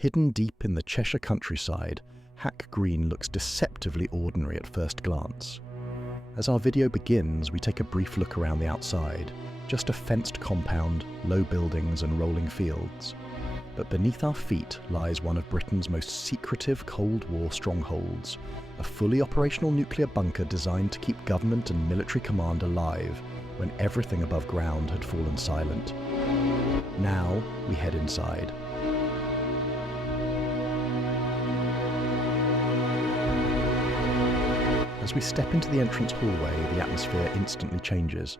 Hidden deep in the Cheshire countryside, Hack Green looks deceptively ordinary at first glance. As our video begins, we take a brief look around the outside. Just a fenced compound, low buildings and rolling fields. But beneath our feet lies one of Britain's most secretive Cold War strongholds, a fully operational nuclear bunker designed to keep government and military command alive when everything above ground had fallen silent. Now we head inside. As we step into the entrance hallway, the atmosphere instantly changes.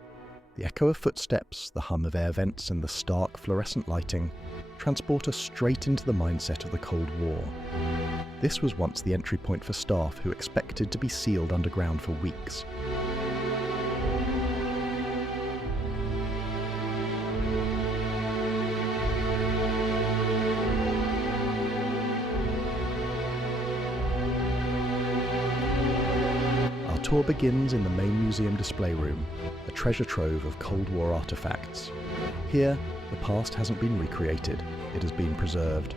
The echo of footsteps, the hum of air vents, and the stark fluorescent lighting transport us straight into the mindset of the Cold War. This was once the entry point for staff who expected to be sealed underground for weeks. The tour begins in the main museum display room, a treasure trove of Cold War artifacts. Here, the past hasn't been recreated, it has been preserved.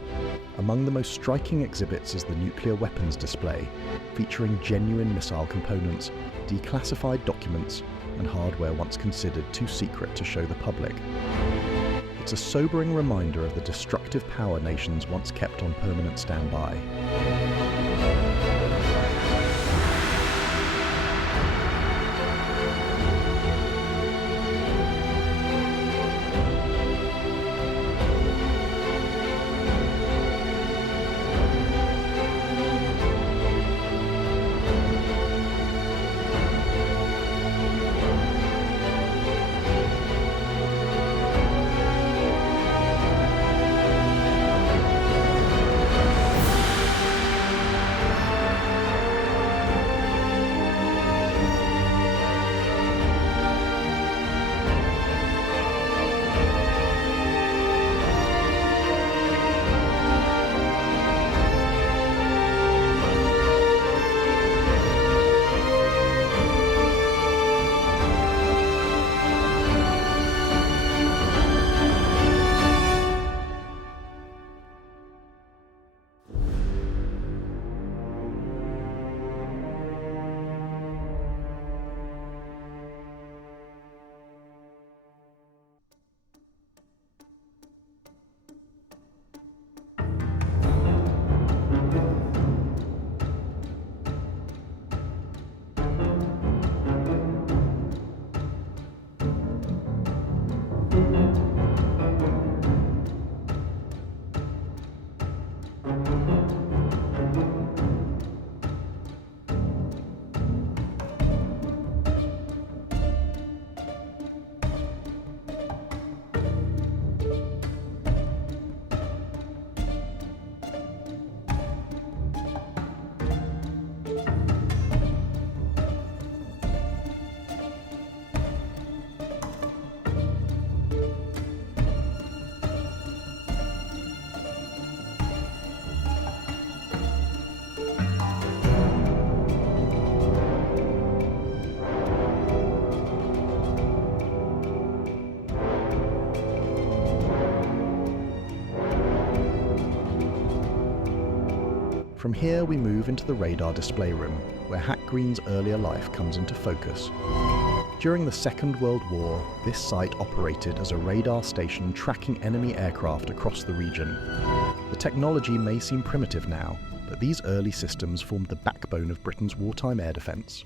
Among the most striking exhibits is the nuclear weapons display, featuring genuine missile components, declassified documents, and hardware once considered too secret to show the public. It's a sobering reminder of the destructive power nations once kept on permanent standby. From here we move into the radar display room, where Hack Green's earlier life comes into focus. During the Second World War, this site operated as a radar station tracking enemy aircraft across the region. The technology may seem primitive now, but these early systems formed the backbone of Britain's wartime air defence.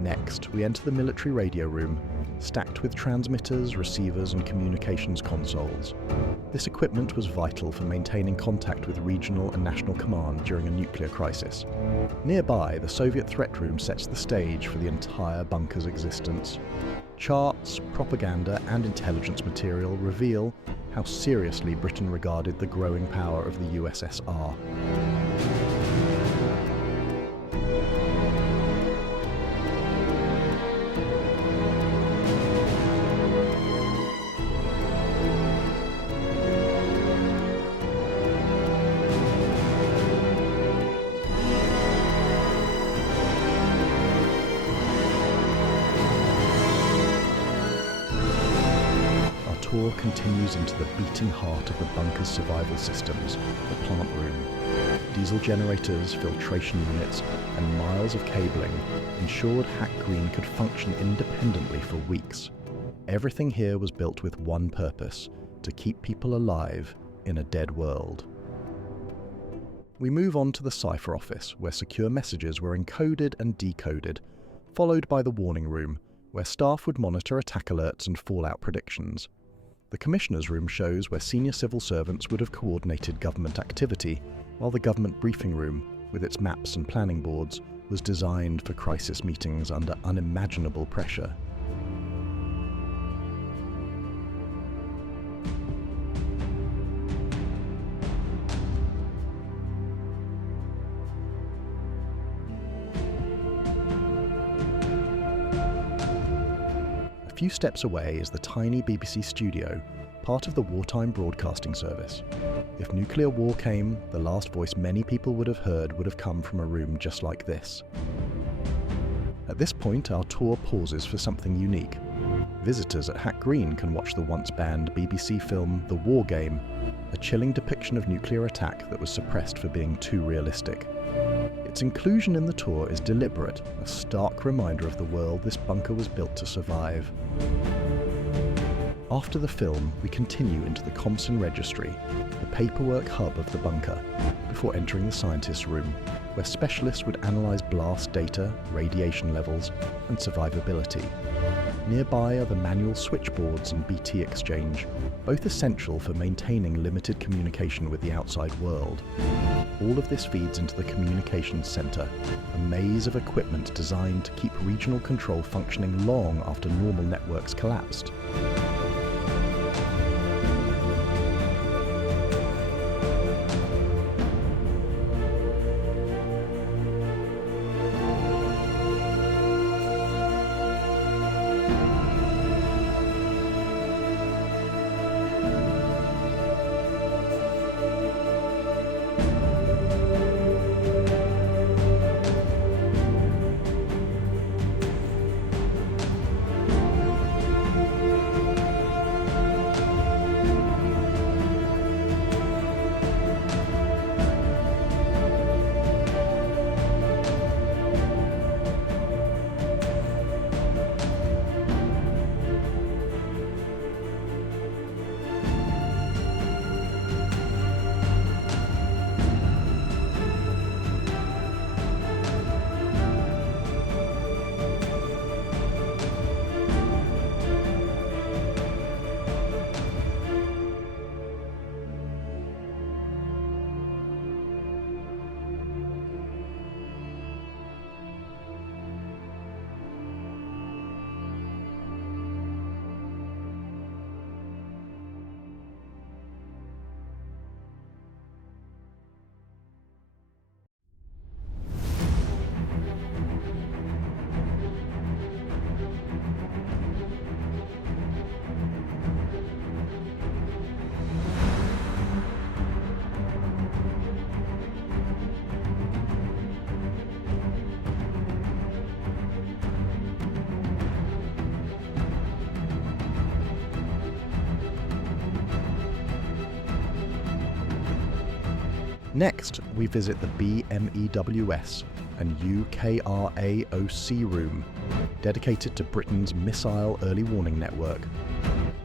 Next, we enter the military radio room, stacked with transmitters, receivers and communications consoles. This equipment was vital for maintaining contact with regional and national command during a nuclear crisis. Nearby, the Soviet threat room sets the stage for the entire bunker's existence. Charts, propaganda and intelligence material reveal how seriously Britain regarded the growing power of the USSR. tour continues into the beating heart of the bunker's survival systems, the plant room. Diesel generators, filtration units, and miles of cabling ensured Hack Green could function independently for weeks. Everything here was built with one purpose: to keep people alive in a dead world. We move on to the cipher office, where secure messages were encoded and decoded, followed by the warning room, where staff would monitor attack alerts and fallout predictions. The Commissioner's room shows where senior civil servants would have coordinated government activity, while the government briefing room, with its maps and planning boards, was designed for crisis meetings under unimaginable pressure. A few steps away is the tiny BBC studio, part of the wartime broadcasting service. If nuclear war came, the last voice many people would have heard would have come from a room just like this. At this point, our tour pauses for something unique. Visitors at Hack Green can watch the once banned BBC film The War Game, a chilling depiction of nuclear attack that was suppressed for being too realistic. Its inclusion in the tour is deliberate, a stark reminder of the world this bunker was built to survive. After the film, we continue into the Compson Registry, the paperwork hub of the bunker, before entering the scientists' room, where specialists would analyse blast data, radiation levels, and survivability. Nearby are the manual switchboards and BT exchange, both essential for maintaining limited communication with the outside world. All of this feeds into the communications centre, a maze of equipment designed to keep regional control functioning long after normal networks collapsed. Next, we visit the BMEWS and UKRAOC room, dedicated to Britain's missile early warning network.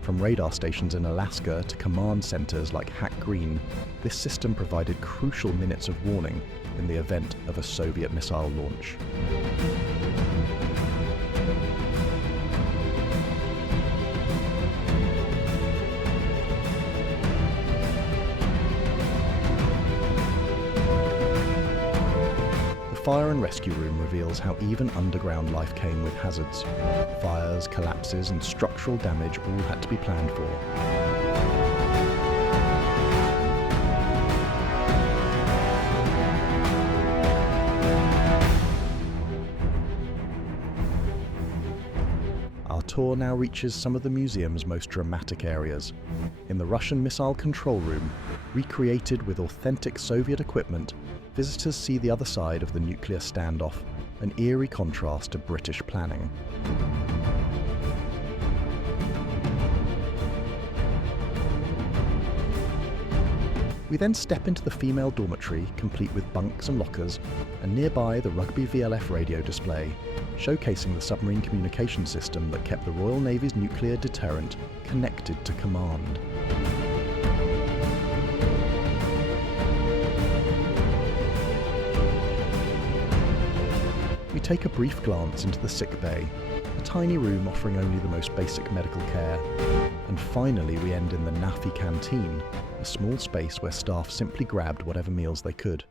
From radar stations in Alaska to command centres like Hack Green, this system provided crucial minutes of warning in the event of a Soviet missile launch. The fire and rescue room reveals how even underground life came with hazards. Fires, collapses, and structural damage all had to be planned for. Our tour now reaches some of the museum's most dramatic areas. In the Russian Missile Control Room, recreated with authentic Soviet equipment, visitors see the other side of the nuclear standoff, an eerie contrast to British planning. We then step into the female dormitory, complete with bunks and lockers, and nearby the Rugby VLF radio display, showcasing the submarine communication system that kept the Royal Navy's nuclear deterrent connected to command. We take a brief glance into the sick bay, a tiny room offering only the most basic medical care. And finally we end in the NAFI canteen, a small space where staff simply grabbed whatever meals they could.